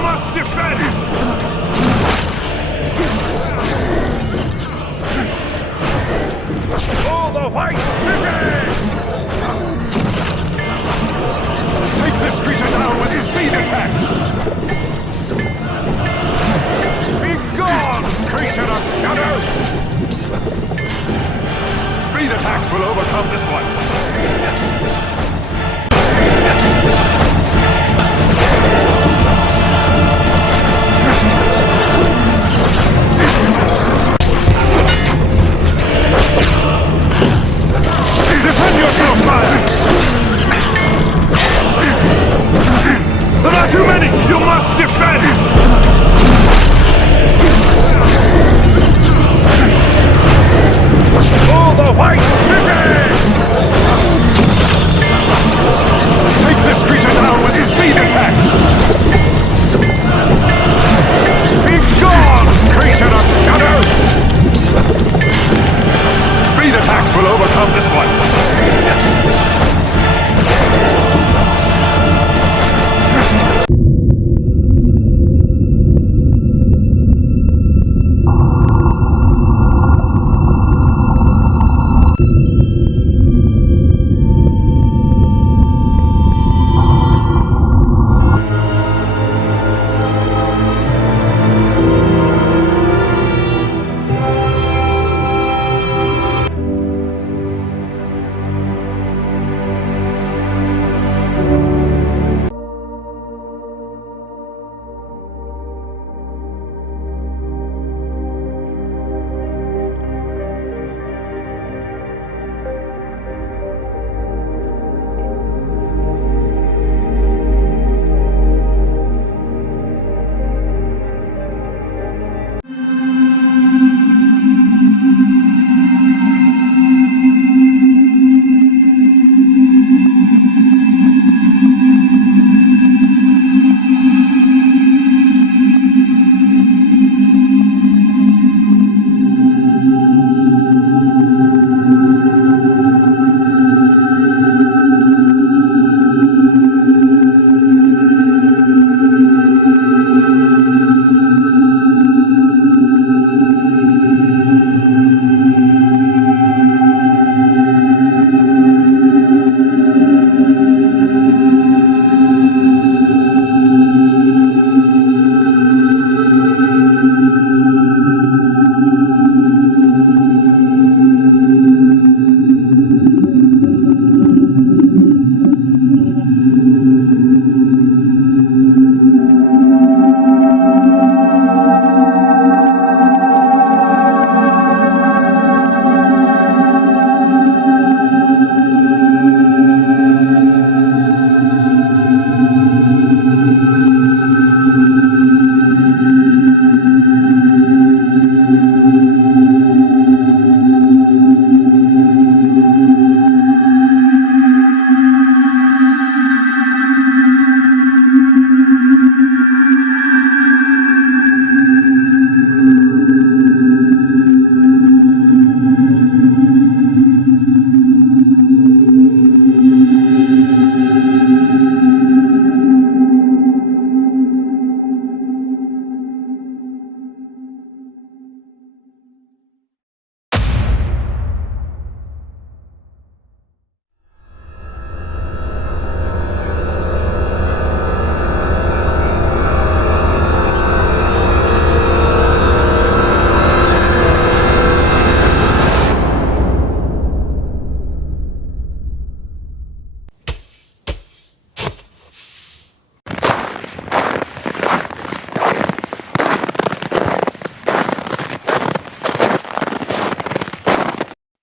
must defend! All the white vision! Take this creature down with speed attacks! Be gone, creature of shadow! Speed attacks will overcome this one. Defend yourself, sire! There are too many! You must defend! All the white vision! Take this creature down with speed attacks! Be gone, creature of shadow! Speed attacks will overcome this one.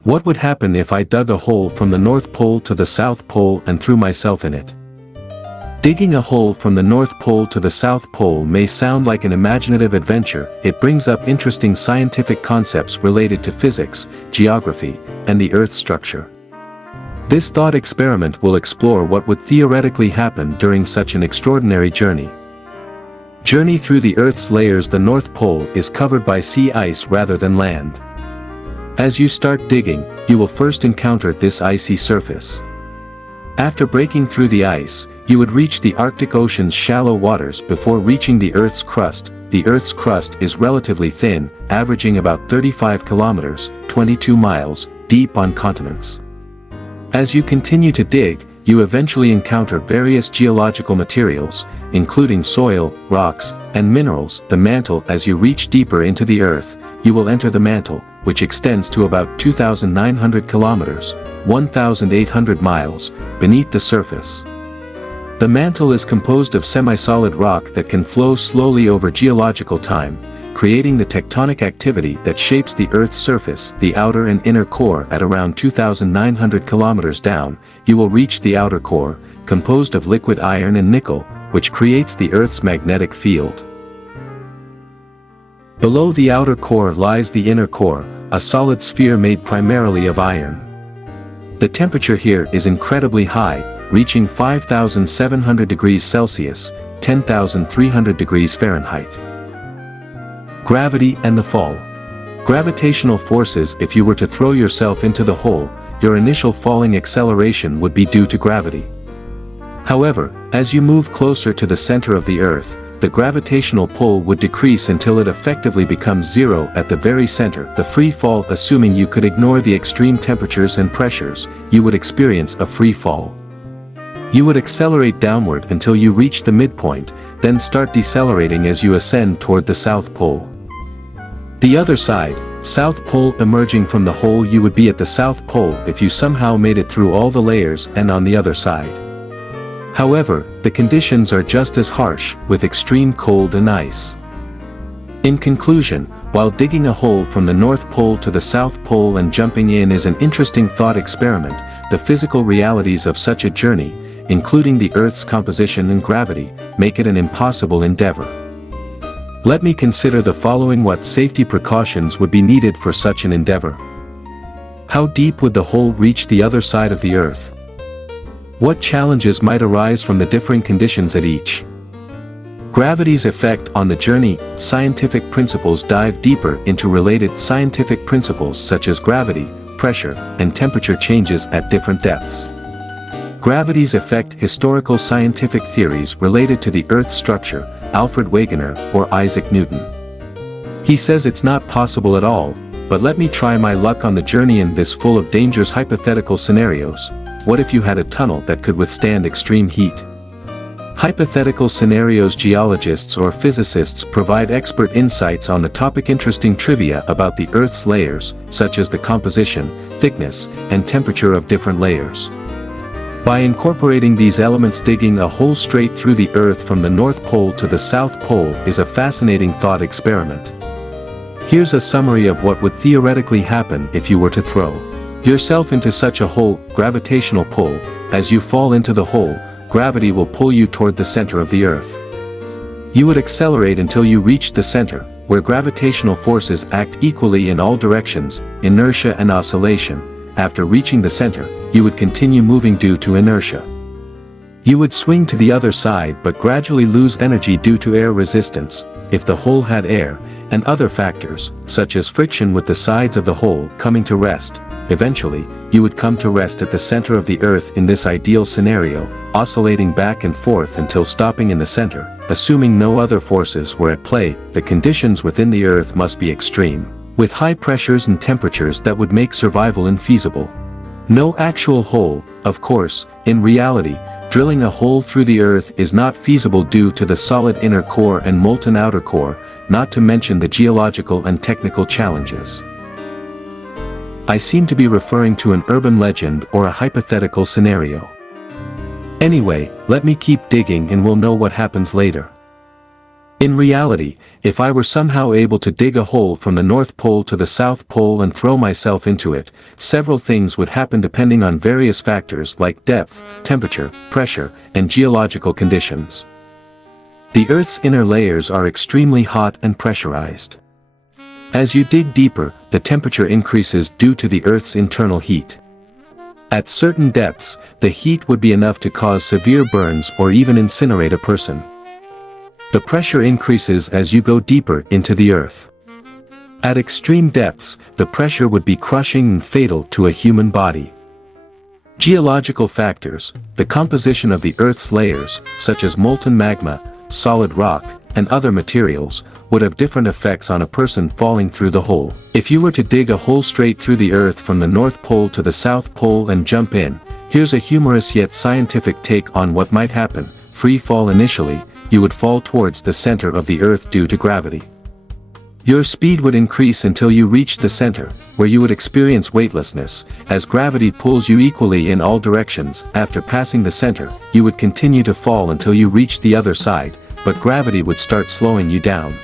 What would happen if I dug a hole from the North Pole to the South Pole and threw myself in it? Digging a hole from the North Pole to the South Pole may sound like an imaginative adventure. It brings up interesting scientific concepts related to physics, geography, and the Earth's structure. This thought experiment will explore what would theoretically happen during such an extraordinary journey. Journey through the Earth's layers. The North Pole is covered by sea ice rather than land. As you start digging, you will first encounter this icy surface. After breaking through the ice, you would reach the Arctic Ocean's shallow waters before reaching the Earth's crust. The Earth's crust is relatively thin, averaging about 35 kilometers, 22 miles, deep on continents. As you continue to dig, you eventually encounter various geological materials, including soil, rocks, and minerals. The mantle. As you reach deeper into the Earth, you will enter the mantle, which extends to about 2,900 kilometers, 1,800 miles, beneath the surface. The mantle is composed of semi-solid rock that can flow slowly over geological time, creating the tectonic activity that shapes the Earth's surface. The outer and inner core. At around 2,900 kilometers down, you will reach the outer core, composed of liquid iron and nickel, which creates the Earth's magnetic field. Below the outer core lies the inner core, a solid sphere made primarily of iron. The temperature here is incredibly high, reaching 5,700 degrees Celsius, 10,300 degrees Fahrenheit. Gravity and the fall. Gravitational forces. If you were to throw yourself into the hole, your initial falling acceleration would be due to gravity. However, as you move closer to the center of the Earth, the gravitational pull would decrease until it effectively becomes zero at the very center. The free fall. Assuming you could ignore the extreme temperatures and pressures, you would experience a free fall. You would accelerate downward until you reach the midpoint, then start decelerating as you ascend toward the South Pole. The other side, South Pole. Emerging from the hole, you would be at the South Pole if you somehow made it through all the layers and on the other side. However, the conditions are just as harsh, with extreme cold and ice. In conclusion, while digging a hole from the North Pole to the South Pole and jumping in is an interesting thought experiment, the physical realities of such a journey, including the Earth's composition and gravity, make it an impossible endeavor. Let me consider the following. What safety precautions would be needed for such an endeavor? How deep would the hole reach the other side of the Earth? What challenges might arise from the differing conditions at each? Gravity's effect on the journey. Scientific principles. Dive deeper into related scientific principles such as gravity, pressure, and temperature changes at different depths. Gravity's effect. Historical scientific theories related to the Earth's structure. Alfred Wegener or Isaac Newton. He says it's not possible at all, but let me try my luck on the journey in this full of dangers. Hypothetical scenarios. What if you had a tunnel that could withstand extreme heat? Hypothetical scenarios. Geologists or physicists provide expert insights on the topic. Interesting trivia about the Earth's layers, such as the composition, thickness, and temperature of different layers. By incorporating these elements, digging a hole straight through the Earth from the North Pole to the South Pole is a fascinating thought experiment. Here's a summary of what would theoretically happen if you were to throw yourself into such a hole. Gravitational pull. As you fall into the hole, gravity will pull you toward the center of the Earth. You would accelerate until you reach the center, where gravitational forces act equally in all directions, inertia and oscillation. After reaching the center, you would continue moving due to inertia. You would swing to the other side but gradually lose energy due to air resistance, if the hole had air, and other factors, such as friction with the sides of the hole coming to rest. Eventually, you would come to rest at the center of the Earth in this ideal scenario, oscillating back and forth until stopping in the center. Assuming no other forces were at play, the conditions within the Earth must be extreme, with high pressures and temperatures that would make survival infeasible. No actual hole, of course. In reality, drilling a hole through the Earth is not feasible due to the solid inner core and molten outer core, not to mention the geological and technical challenges. I seem to be referring to an urban legend or a hypothetical scenario. Anyway, let me keep digging and we'll know what happens later. In reality, if I were somehow able to dig a hole from the North Pole to the South Pole and throw myself into it, several things would happen depending on various factors like depth, temperature, pressure, and geological conditions. The Earth's inner layers are extremely hot and pressurized. As you dig deeper, the temperature increases due to the Earth's internal heat. At certain depths, the heat would be enough to cause severe burns or even incinerate a person. The pressure increases as you go deeper into the Earth. At extreme depths, the pressure would be crushing and fatal to a human body. Geological factors, the composition of the Earth's layers, such as molten magma, solid rock, and other materials, would have different effects on a person falling through the hole. If you were to dig a hole straight through the Earth from the North Pole to the South Pole and jump in, here's a humorous yet scientific take on what might happen. Free fall initially, you would fall towards the center of the Earth due to gravity. Your speed would increase until you reached the center, where you would experience weightlessness, as gravity pulls you equally in all directions. After passing the center, you would continue to fall until you reached the other side, but gravity would start slowing you down.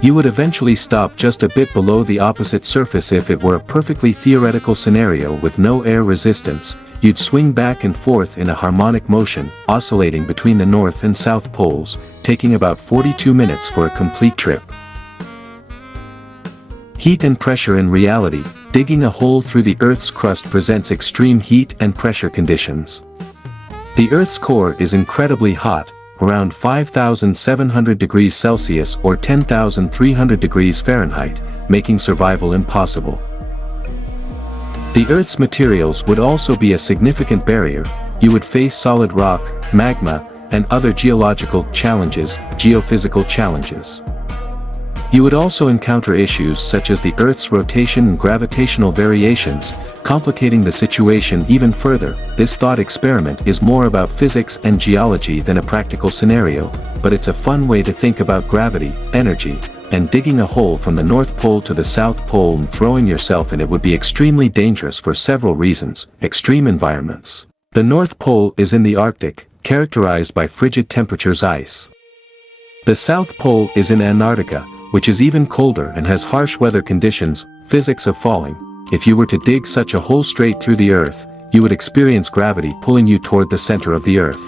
You would eventually stop just a bit below the opposite surface. If it were a perfectly theoretical scenario with no air resistance, you'd swing back and forth in a harmonic motion, oscillating between the North and South Poles, taking about 42 minutes for a complete trip. Heat and pressure. In reality, digging a hole through the Earth's crust presents extreme heat and pressure conditions. The Earth's core is incredibly hot, around 5,700 degrees Celsius or 10,300 degrees Fahrenheit, making survival impossible. The Earth's materials would also be a significant barrier. You would face solid rock, magma, and other geological challenges, geophysical challenges. You would also encounter issues such as the Earth's rotation and gravitational variations, complicating the situation even further. This thought experiment is more about physics and geology than a practical scenario, but it's a fun way to think about gravity, energy, and digging a hole from the North Pole to the South Pole and throwing yourself in it would be extremely dangerous for several reasons. Extreme environments. The North Pole is in the Arctic, characterized by frigid temperatures, ice. The South Pole is in Antarctica, which is even colder and has harsh weather conditions. Physics of falling. If you were to dig such a hole straight through the Earth, you would experience gravity pulling you toward the center of the Earth.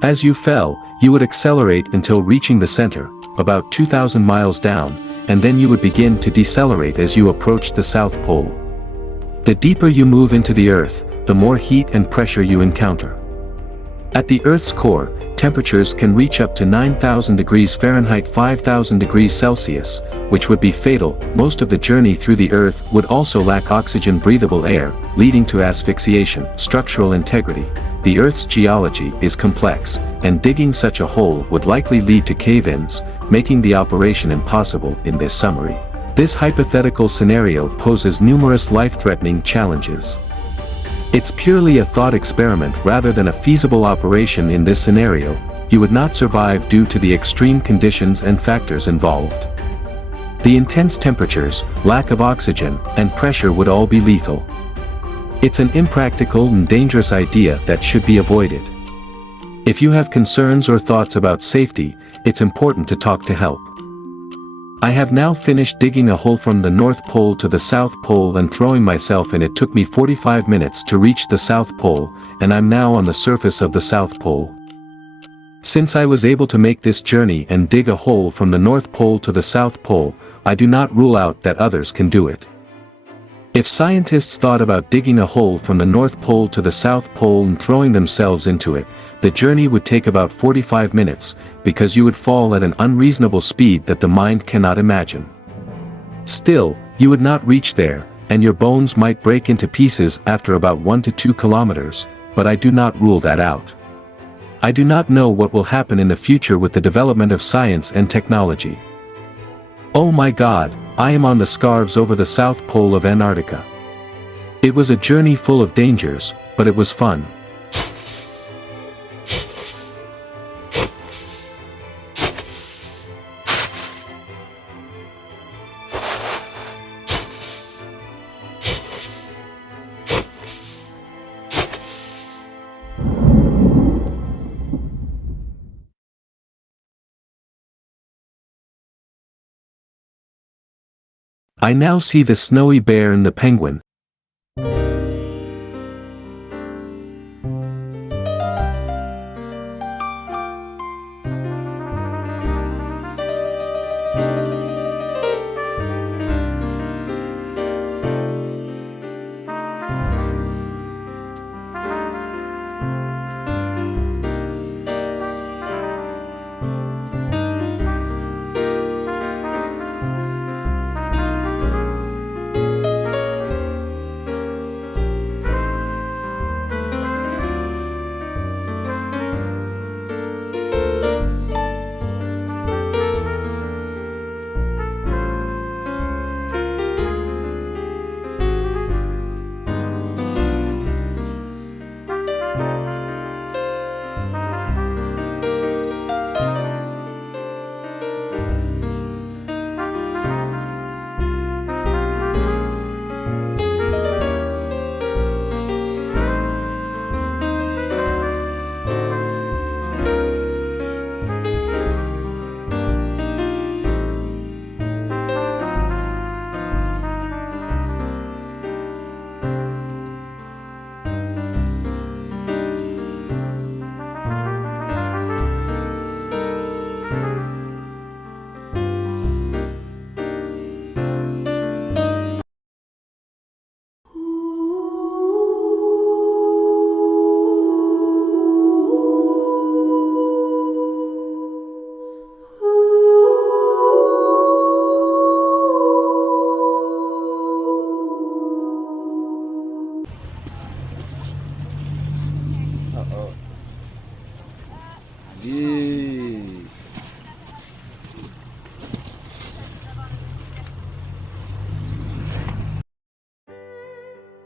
As you fell, you would accelerate until reaching the center, about 2,000 miles down, and then you would begin to decelerate as you approach the South Pole. The deeper you move into the Earth, the more heat and pressure you encounter. At the Earth's core, temperatures can reach up to 9,000 degrees Fahrenheit 5,000 degrees Celsius, which would be fatal. Most of the journey through the Earth would also lack oxygen breathable air, leading to asphyxiation. Structural integrity. The Earth's geology is complex, and digging such a hole would likely lead to cave-ins, making the operation impossible. In this summary, this hypothetical scenario poses numerous life-threatening challenges. It's purely a thought experiment rather than a feasible operation. In this scenario, you would not survive due to the extreme conditions and factors involved. The intense temperatures, lack of oxygen, and pressure would all be lethal. It's an impractical and dangerous idea that should be avoided. If you have concerns or thoughts about safety, it's important to talk to help. I have now finished digging a hole from the North Pole to the South Pole and throwing myself in. It took me 45 minutes to reach the South Pole, and I'm now on the surface of the South Pole. Since I was able to make this journey and dig a hole from the North Pole to the South Pole, I do not rule out that others can do it. If scientists thought about digging a hole from the North Pole to the South Pole and throwing themselves into it, the journey would take about 45 minutes, because you would fall at an unreasonable speed that the mind cannot imagine. Still, you would not reach there, and your bones might break into pieces after about 1 to 2 kilometers, but I do not rule that out. I do not know what will happen in the future with the development of science and technology. Oh my God, I am on the scarves over the South Pole of Antarctica. It was a journey full of dangers, but it was fun. I now see the snowy bear and the penguin.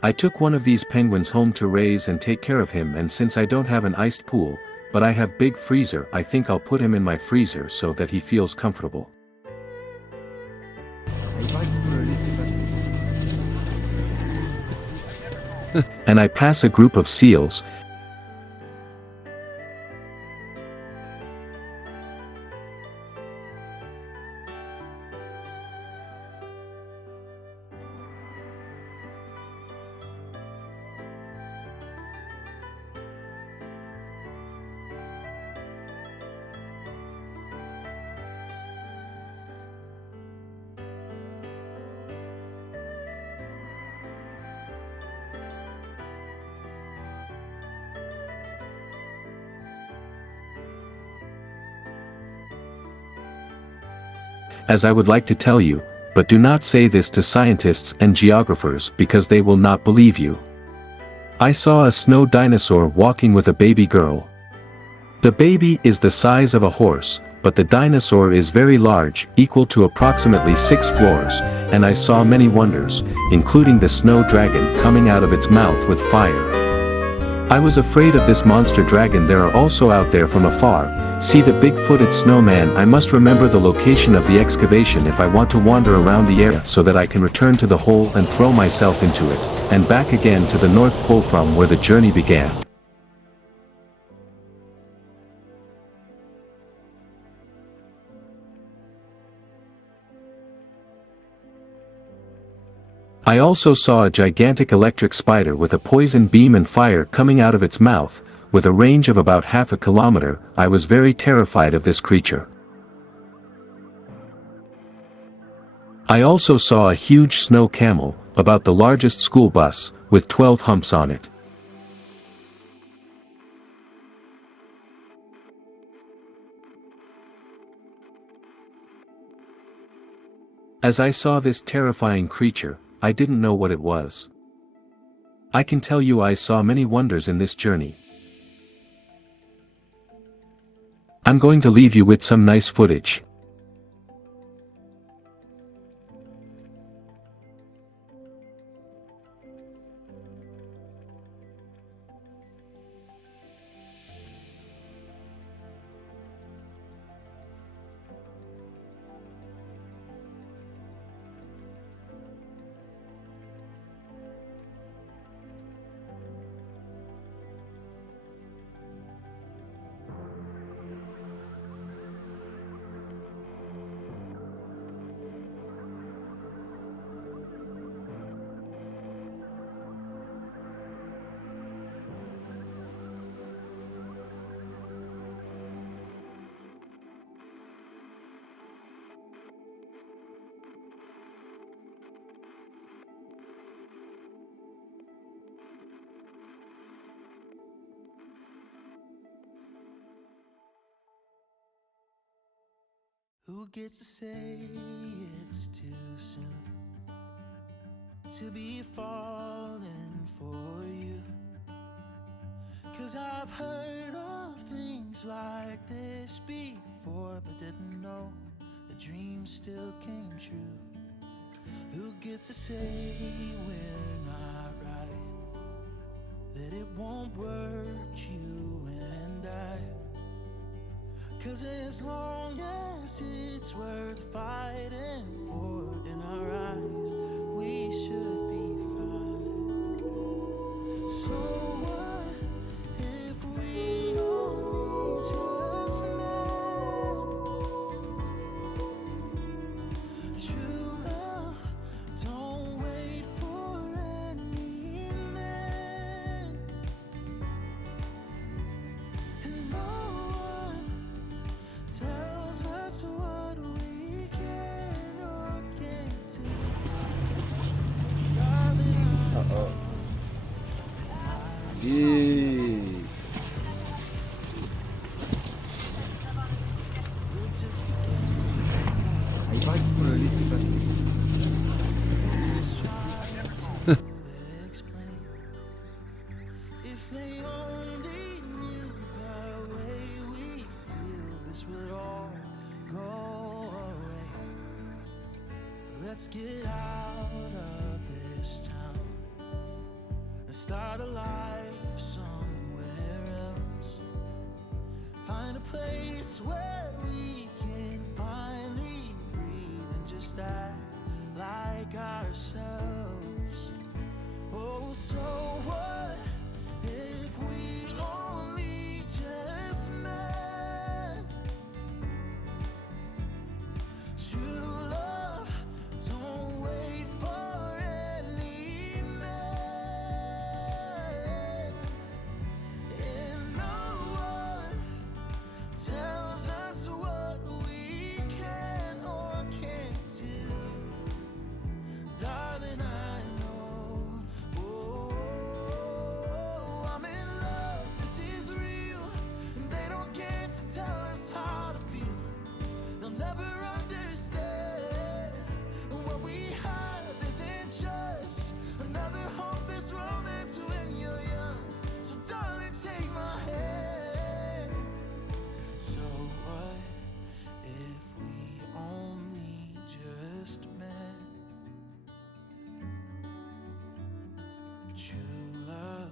I took one of these penguins home to raise and take care of him, and since I don't have an iced pool, but I have big freezer, I think I'll put him in my freezer so that he feels comfortable. And I pass a group of seals. As I would like to tell you, but do not say this to scientists and geographers because they will not believe you. I saw a snow dinosaur walking with a baby girl. The baby is the size of a horse, but the dinosaur is very large, equal to approximately 6 floors, and I saw many wonders, including the snow dragon coming out of its mouth with fire. I was afraid of this monster dragon. There are also out there from afar. See the big-footed snowman. I must remember the location of the excavation if I want to wander around the area so that I can return to the hole and throw myself into it, and back again to the North Pole from where the journey began. I also saw a gigantic electric spider with a poison beam and fire coming out of its mouth, with a range of about half a kilometer. I was very terrified of this creature. I also saw a huge snow camel, about the largest school bus, with 12 humps on it. As I saw this terrifying creature, I didn't know what it was. I can tell you I saw many wonders in this journey. I'm going to leave you with some nice footage. Who gets to say it's too soon to be falling for you? 'Cause I've heard of things like this before, but didn't know the dream still came true. Who gets to say we're not right, that it won't work, you and I? 'Cause as long as it's worth fighting for in our eyes, we should be fine. So what if we only just met? True love don't wait for any man, and no one tells us what we can or can't do. Il paraît qu'il faut le laisser passer. Explain. If they only knew the way we feel, this would all go away. Let's get out of this town and start a life somewhere else. Find a place where we can finally breathe and just act like ourselves. Oh, so what if we only just met? True love, don't wait for any man. And no one tells us what we can or can't do. Darling, I know. Oh, I'm in love, this is real. They don't get to tell us how to feel. They'll never understand. What we have isn't just another hopeless romance when you're young. So darling, take my hand. So what if we only just met? True love,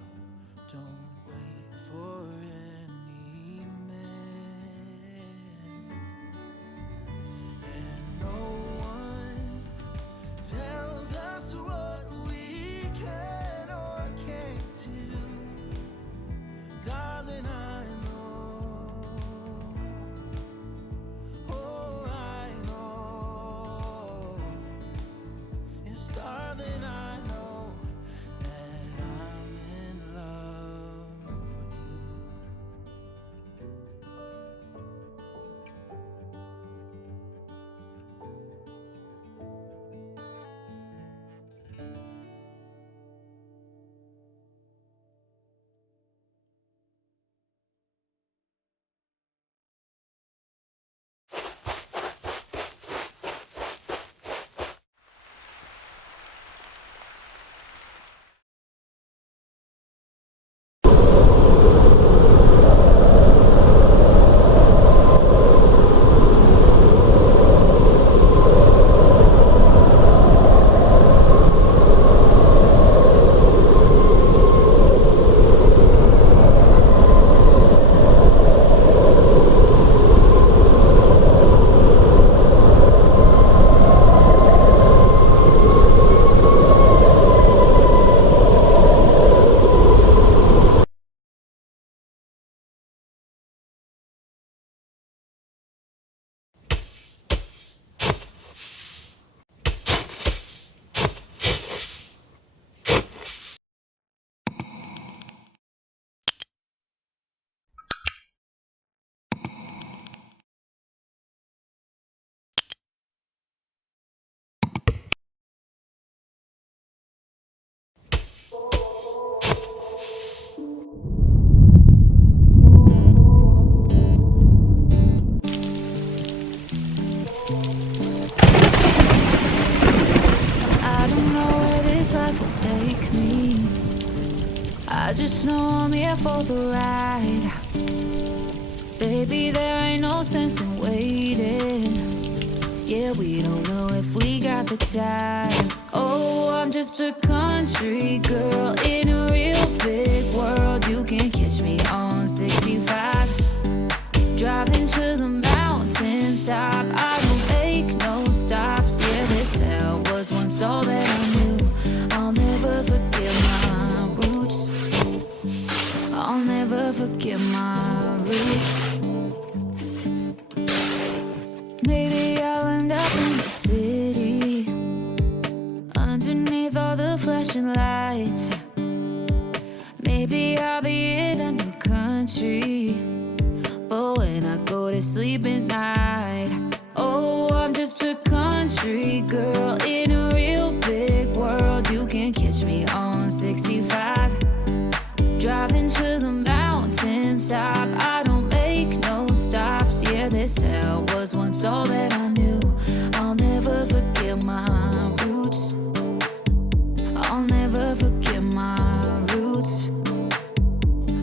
don't wait for any man. And no one tells us what we can or can't do. Darling, I know. Oh, I know. Yes, darling, I know that I'm in love with you. I don't know where this life will take me. I just know I'm here for the ride. Baby, there ain't no sense in waiting. Yeah, we don't know if we got the time. Oh, I'm just a country girl in a real big world. You can catch me on 65, driving to the mountaintop. I don't make no stops. Yeah, this town was once all that I knew. I'll never forget my roots. I'll never forget my roots. Maybe I'll end up in the city, underneath all the flashing lights. Maybe I'll be in a new country, but when I go to sleep at night, oh, I'm just a country girl in a real big world. You can catch me on 65, driving to the mountaintop. I don't make no stops. Yeah, this town was once all that I knew. I'll never forget my roots. I'll never forget my roots.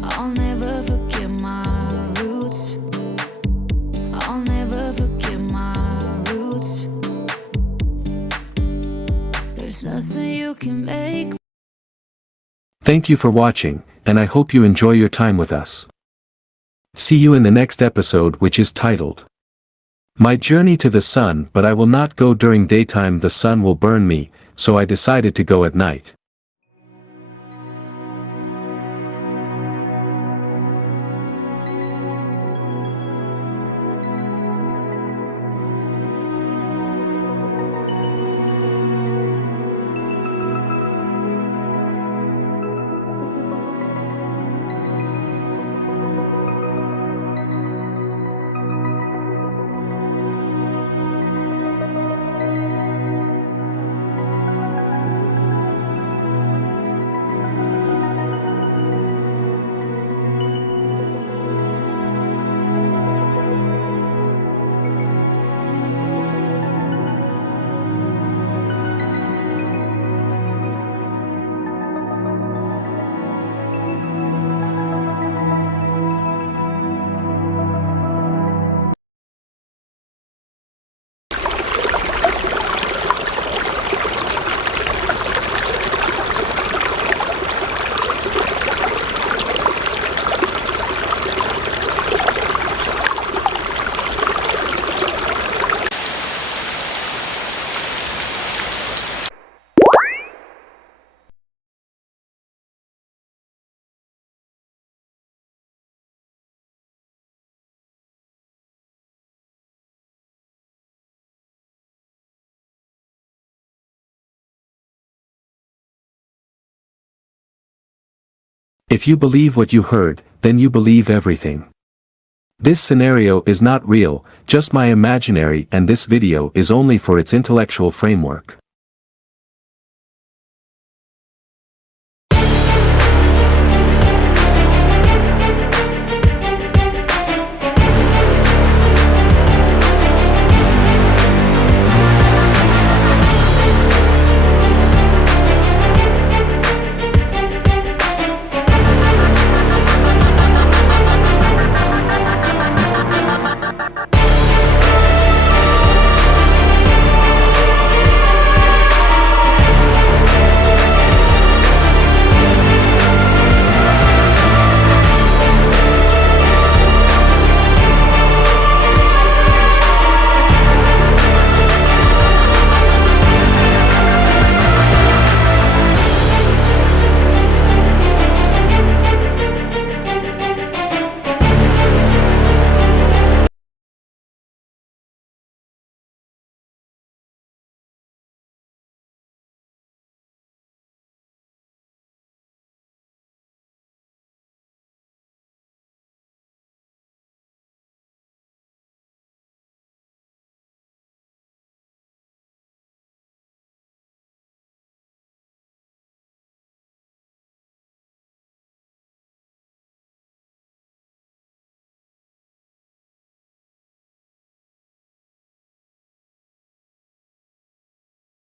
I'll never forget my roots. I'll never forget my roots. There's nothing you can make. Thank you for watching, and I hope you enjoy your time with us. See you in the next episode, which is titled My Journey to the Sun. But I will not go during daytime, the sun will burn me, so I decided to go at night. If you believe what you heard, then you believe everything. This scenario is not real, just my imaginary, and this video is only for its intellectual framework.